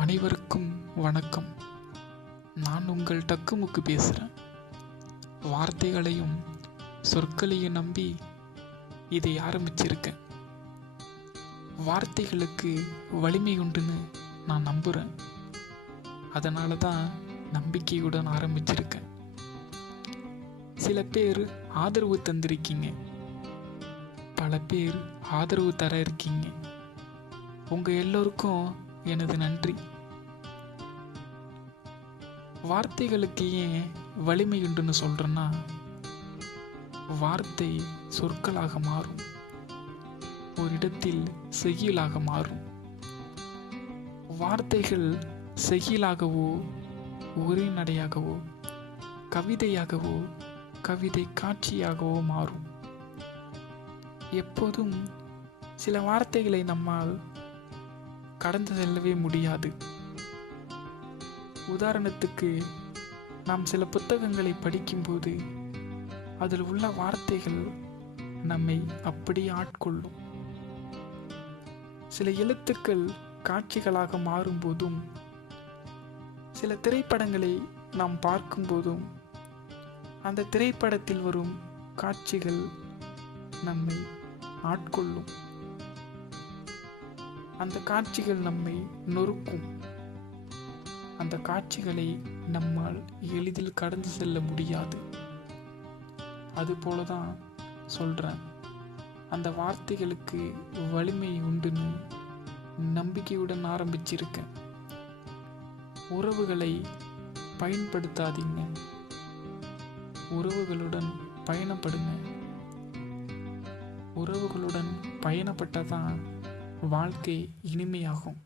அனைவருக்கும் வணக்கம். நான் உங்கள் டக்குமுக்கு பேசுகிறேன். வார்த்தைகளையும் சொற்களையும் நம்பி இதை ஆரம்பிச்சிருக்கேன். வார்த்தைகளுக்கு வலிமை உண்டுன்னு நான் நம்புகிறேன். அதனால தான் நம்பிக்கையுடன் ஆரம்பிச்சிருக்கேன். சில பேர் ஆதரவு தந்திருக்கீங்க, பல பேர் ஆதரவு தர இருக்கீங்க. உங்கள் எல்லோருக்கும் எனது நன்றி. வார்த்தைகளுக்கு ஏன் வலிமை உண்டுன்னு சொல்கிறேன்னா, வார்த்தை சொற்களாக மாறும், ஒரு இடத்தில் செய்யுளாக மாறும். வார்த்தைகள் செய்யுளாகவோ உரைநடையாகவோ கவிதையாகவோ கவிதை காட்சியாகவோ மாறும். எப்போதும் சில வார்த்தைகளை நம்மால் கடந்து செல்லவே முடியாது. உதாரணத்துக்கு, நாம் சில புத்தகங்களை படிக்கும்போது அதில் உள்ள வார்த்தைகள் நம்மை அப்படி ஆட்கொள்ளும். சில எழுத்துக்கள் காட்சிகளாக மாறும்போதும், சில திரைப்படங்களை நாம் பார்க்கும்போதும் அந்த திரைப்படத்தில் வரும் காட்சிகள் நம்மை ஆட்கொள்ளும். அந்த காட்சிகள் நம்மை நொறுக்கும். அந்த காட்சிகளை நம்மால் எளிதில் கடந்து செல்ல முடியாது. அதுபோலதான் சொல்றேன், அந்த வார்த்தைகளுக்கு வலிமை உண்டுன்னு நம்பிக்கையுடன் ஆரம்பிச்சிருக்கேன். உறவுகளை பயன்படுத்தாதீங்க, உறவுகளுடன் பயணப்படுங்க. உறவுகளுடன் பயணப்பட்டதான் வாழ்க்கை இனிமையாகும்.